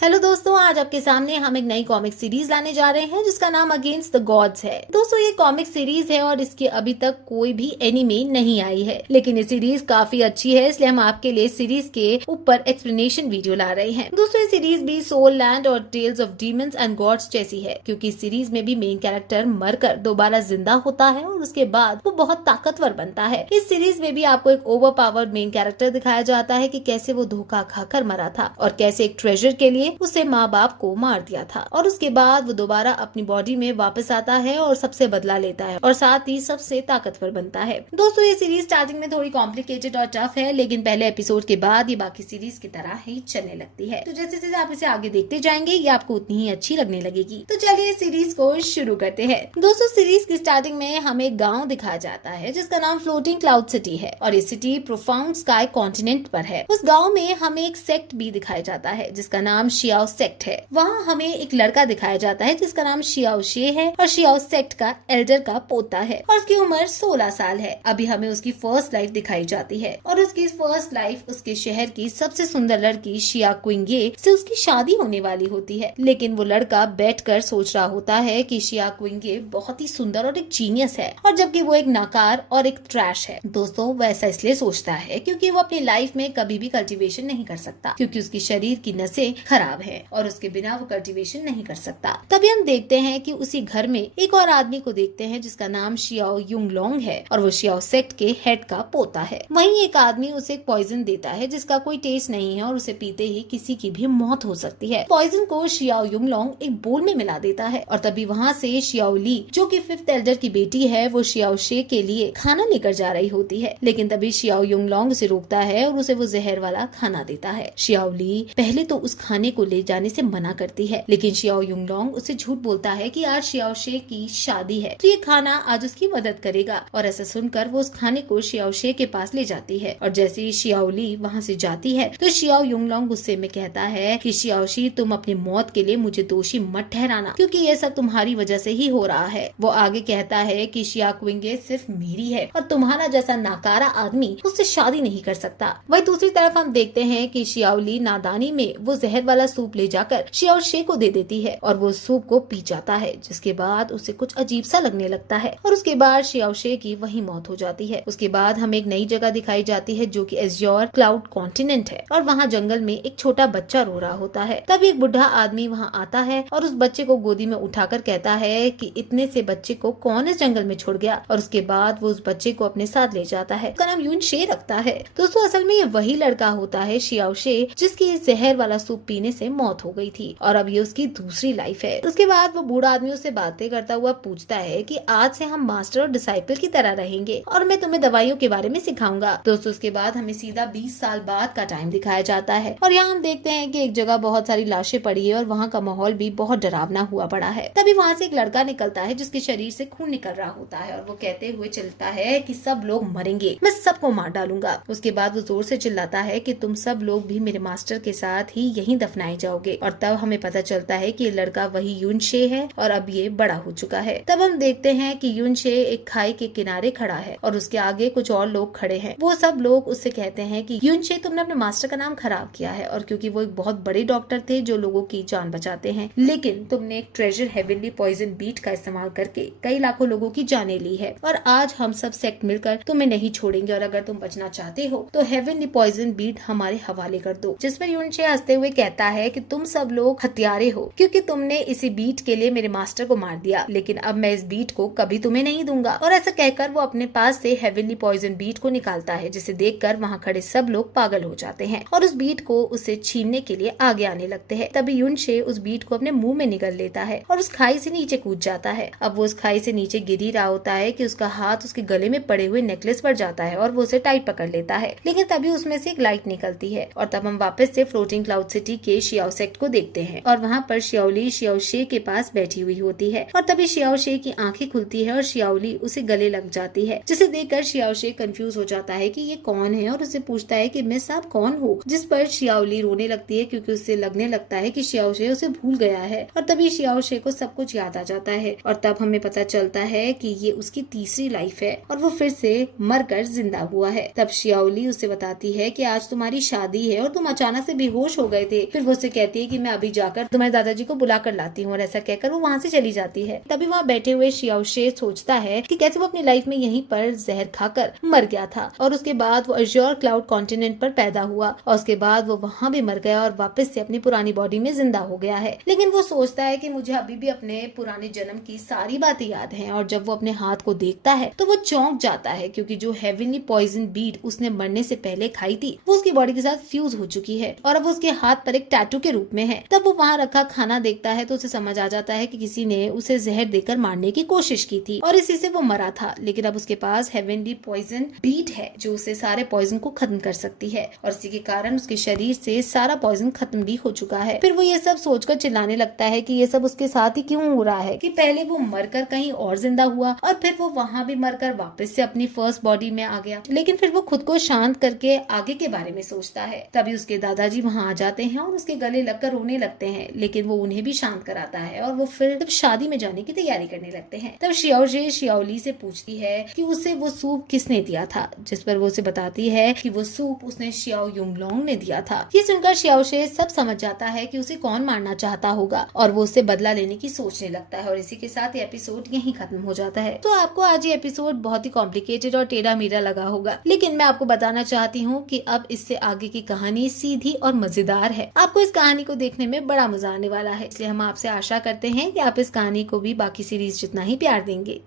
Hello दोस्तों, आज आपके सामने हम एक नई कॉमिक सीरीज लाने जा रहे हैं जिसका नाम अगेंस्ट द गॉड्स है। दोस्तों, ये कॉमिक सीरीज है और इसकी अभी तक कोई भी एनिमे नहीं आई है, लेकिन ये सीरीज काफी अच्छी है, इसलिए हम आपके लिए सीरीज के ऊपर एक्सप्लेनेशन वीडियो ला रहे हैं। दोस्तों, ये सीरीज भी सोल लैंड और Tales of Demons and Gods जैसी है, क्योंकि इस सीरीज में भी मेन कैरेक्टर मरकर दोबारा जिंदा होता है और उसके बाद वो बहुत ताकतवर बनता है। इस सीरीज में भी आपको एक ओवर पावर्ड मेन कैरेक्टर दिखाया जाता है कि कैसे वो धोखा खाकर मरा था और कैसे एक ट्रेजर के लिए उसे माँ बाप को मार दिया था और उसके बाद वो दोबारा अपनी बॉडी में वापस आता है और सबसे बदला लेता है और साथ ही सबसे ताकतवर बनता है। दोस्तों, ये सीरीज स्टार्टिंग में थोड़ी कॉम्प्लिकेटेड और टफ है, लेकिन पहले एपिसोड के बाद ये बाकी सीरीज की तरह ही चलने लगती है। तो जैसे जैसे आप इसे आगे देखते जाएंगे ये आपको उतनी ही अच्छी लगने लगेगी। तो चलिए सीरीज को शुरू करते हैं। दोस्तों, सीरीज की स्टार्टिंग में हमें एक गाँव दिखाया जाता है जिसका नाम फ्लोटिंग क्लाउड सिटी है और ये सिटी प्रोफाउंड स्काई कॉन्टिनेंट पर है। उस गाँव में हमें एक सेक्ट भी दिखाया जाता है जिसका नाम शियाओ सेक्ट है। वहाँ हमें एक लड़का दिखाया जाता है जिसका नाम शियाओ शे है और शियाओ सेक्ट का एल्डर का पोता है और उसकी उम्र 16 साल है। अभी हमें उसकी फर्स्ट लाइफ दिखाई जाती है और उसकी फर्स्ट लाइफ उसके शहर की सबसे सुंदर लड़की शिया क्विंगे से उसकी शादी होने वाली होती है, लेकिन वो लड़का बैठकर सोच रहा होता है कि शिया क्विंगे बहुत ही सुंदर और एक जीनियस है और जबकि वो एक नाकार और एक ट्रैश है। दोस्तों, वो ऐसा इसलिए सोचता है क्योंकि वो अपनी लाइफ में कभी भी कल्टीवेशन नहीं कर सकता, क्योंकि उसकी शरीर की नसें खराब है और उसके बिना वो कल्टीवेशन नहीं कर सकता। तभी हम देखते हैं कि उसी घर में एक और आदमी को देखते हैं जिसका नाम शियाओ युंगलोंग है और वो शियाओ सेक्ट के हेड का पोता है। वहीं एक आदमी उसे एक पॉइजन देता है जिसका कोई टेस्ट नहीं है और उसे पीते ही किसी की भी मौत हो सकती है। पॉइजन को शियाओ युंगलोंग एक बोल में मिला देता है और तभी वहाँ से शियाओ ली, जो कि 5th एल्डर की बेटी है, वो शियाओ शे के लिए खाना लेकर जा रही होती है, लेकिन तभी शियाओ युंगलोंग उसे रोकता है और उसे वो जहर वाला खाना देता है। शियाओ ली पहले तो उस खाने को ले जाने से मना करती है, लेकिन शियाओ युंगलोंग उसे झूठ बोलता है कि आज शियाओ शे की शादी है तो ये खाना आज उसकी मदद करेगा और ऐसा सुनकर वो उस खाने को शियाओ शे के पास ले जाती है और जैसे ही शियाओ ली वहाँ से जाती है तो शियाओ युंगलोंग गुस्से में कहता है कि शियाओ शी, तुम अपनी मौत के लिए मुझे दोषी मत ठहराना, क्योंकि ये सब तुम्हारी वजह से ही हो रहा है। वो आगे कहता है कि शिया क्विंगे सिर्फ मेरी है और तुम्हारा जैसा नाकारा आदमी उससे शादी नहीं कर सकता। वही दूसरी तरफ हम देखते हैं कि शियाओ ली नादानी में वो जहर वाला सूप ले जाकर शियाओ शे को दे देती है और वो सूप को पी जाता है, जिसके बाद उसे कुछ अजीब सा लगने लगता है और उसके बाद शियाओ शे की वही मौत हो जाती है। उसके बाद हमें एक नई जगह दिखाई जाती है जो कि एज्योर क्लाउड कॉन्टिनेंट है और वहाँ जंगल में एक छोटा बच्चा रो रहा होता है। तब एक बुढ़ा आदमी वहाँ आता है और उस बच्चे को गोदी में उठाकर कहता है कि इतने से बच्चे को कौन इस जंगल में छोड़ गया, और उसके बाद वो उस बच्चे को अपने साथ ले जाता है। उसका नाम यून शे रखता है। दोस्तों, असल में ये वही लड़का होता है शियाओ शे जिसकी जहर वाला सूप पीने से मौत हो गई थी और अब ये उसकी दूसरी लाइफ है। उसके बाद वो बूढ़ा आदमी उससे बातें करता हुआ पूछता है कि आज से हम मास्टर और डिसाइपल की तरह रहेंगे और मैं तुम्हें दवाइयों के बारे में सिखाऊंगा। दोस्तों, उसके बाद हमें सीधा 20 साल बाद का टाइम दिखाया जाता है और यहाँ हम देखते हैं कि एक जगह बहुत सारी लाशें पड़ी है और वहाँ का माहौल भी बहुत डरावना हुआ पड़ा है। तभी वहाँ से एक लड़का निकलता है जिसके शरीर से खून निकल रहा होता है और वो कहते हुए चलता है कि सब लोग मरेंगे, मैं सबको मार डालूंगा। उसके बाद वो जोर से चिल्लाता है कि तुम सब लोग भी मेरे मास्टर के साथ ही यहीं दफनाए जाओगे और तब हमें पता चलता है कि ये लड़का वही यून शे है और अब ये बड़ा हो चुका है। तब हम देखते हैं कि यून शे एक खाई के किनारे खड़ा है और उसके आगे कुछ और लोग खड़े हैं। वो सब लोग उससे कहते हैं कि यून शे, तुमने अपने मास्टर का नाम खराब किया है और क्योंकि वो एक बहुत बड़े डॉक्टर थे जो लोगों की जान बचाते हैं, लेकिन तुमने एक ट्रेजर हेवनली पॉइजन बीट का इस्तेमाल करके कई लाखों लोगों की जानें ली है और आज हम सब सेक्ट मिलकर तुम्हें नहीं छोड़ेंगे और अगर तुम बचना चाहते हो तो हेवनली पॉइजन बीट हमारे हवाले कर दो। जिस पर यून शे हंसते हुए कहता है कि तुम सब लोग हत्यारे हो क्योंकि तुमने इसी बीट के लिए मेरे मास्टर को मार दिया, लेकिन अब मैं इस बीट को कभी तुम्हें नहीं दूंगा। और ऐसा कहकर वो अपने पास से हेवनली पॉइजन बीट को निकालता है, जिसे देखकर वहाँ खड़े सब लोग पागल हो जाते हैं और उस बीट को उसे छीनने के लिए आगे आने लगते हैं। तभी यून शे उस बीट को अपने मुंह में निगल लेता है और उस खाई से नीचे कूद जाता है। अब वो उस खाई से नीचे गिर ही रहा होता है कि उसका हाथ उसके गले में पड़े हुए नेकलेस पर जाता है और वो उसे टाइट पकड़ लेता है, लेकिन तभी उसमें से एक लाइट निकलती है और तब हम वापस से फ्लोटिंग क्लाउड सिटी के शियाओ सेक्ट को देखते हैं और वहाँ पर शियाओ ली शियाओ शे के पास बैठी हुई होती है और तभी शियाओ शे की आंखें खुलती है और शियाओ ली उसे गले लग जाती है, जिसे देखकर शियाओ शे कंफ्यूज हो जाता है कि ये कौन है और उसे पूछता है कि मैं साहब कौन हूँ, जिस पर शियाओ ली रोने लगती है क्योंकि उसे लगने लगता है कि शियाओ शे उसे भूल गया है और तभी शियाओ शे को सब कुछ याद आ जाता है और तब हमें पता चलता है कि ये उसकी तीसरी लाइफ है और वो फिर से मरकर जिंदा हुआ है। तब शियाओ ली उसे बताती है कि आज तुम्हारी शादी है और तुम अचानक से बेहोश हो गए थे, फिर वो उससे कहती है कि मैं अभी जाकर तुम्हारे दादाजी को बुला कर लाती हूँ, और ऐसा कहकर वो वहाँ से चली जाती है। तभी वहाँ बैठे हुए शियाओशे सोचता है कि कैसे वो अपनी लाइफ में यहीं पर जहर खाकर मर गया था, और उसके बाद वो अज्योर क्लाउड कॉन्टिनेंट पर पैदा हुआ, और उसके बाद वो वहाँ भी मर गया और वापस से अपनी पुरानी बॉडी में जिंदा हो गया है। लेकिन वो सोचता है कि मुझे अभी भी अपने पुराने जन्म की सारी बातें याद हैं, और जब वो अपने हाथ को देखता है तो वो चौंक जाता है, क्योंकि जो हेवनली पॉइजन बीड उसने मरने से पहले खाई थी वो उसकी बॉडी के साथ फ्यूज हो चुकी है, और अब उसके हाथ पर एक टैटू के रूप में है। तब वो वहाँ रखा खाना देखता है तो उसे समझ आ जाता है कि किसी ने उसे जहर देकर मारने की कोशिश की थी, और इसी से वो मरा था। लेकिन अब उसके पास हेवनली पॉइजन बीड है जो उसे सारे पॉइजन को खत्म कर सकती है, और इसी के कारण उसके शरीर से सारा पॉइजन खत्म भी हो चुका है। फिर वो ये सब सोचकर चिल्लाने लगता है कि ये सब उसके साथ ही क्यों हो रहा है, कि पहले वो मरकर कहीं और जिंदा हुआ और फिर वो वहाँ भी मरकर वापस से अपनी फर्स्ट बॉडी में आ गया। लेकिन फिर वो खुद को शांत करके आगे के बारे में सोचता है। तभी उसके दादाजी वहाँ आ जाते हैं और उसके गले लगकर रोने लगते हैं, लेकिन वो उन्हें भी शांत कराता है, और वो फिर जब शादी में जाने की तैयारी करने लगते हैं तब शियाओशे शियाओली से पूछती है कि उसे वो सूप किसने दिया था, जिस पर वो उसे बताती है कि वो सूप उसने शियाओ युंगलोंग ने दिया था। ये सुनकर शियाओशे सब समझ जाता है कि उसे कौन मारना चाहता होगा, और वो उससे बदला लेने की सोचने लगता है, और इसी के साथ ये एपिसोड यहीं खत्म हो जाता है। तो आपको आज ये एपिसोड बहुत ही कॉम्प्लिकेटेड और टेढ़ा मेढ़ा लगा होगा, लेकिन मैं आपको बताना चाहती हूँ कि अब इससे आगे की कहानी सीधी और मजेदार है। आपको इस कहानी को देखने में बड़ा मजा आने वाला है, इसलिए हम आपसे आशा करते हैं कि आप इस कहानी को भी बाकी सीरीज जितना ही प्यार देंगे।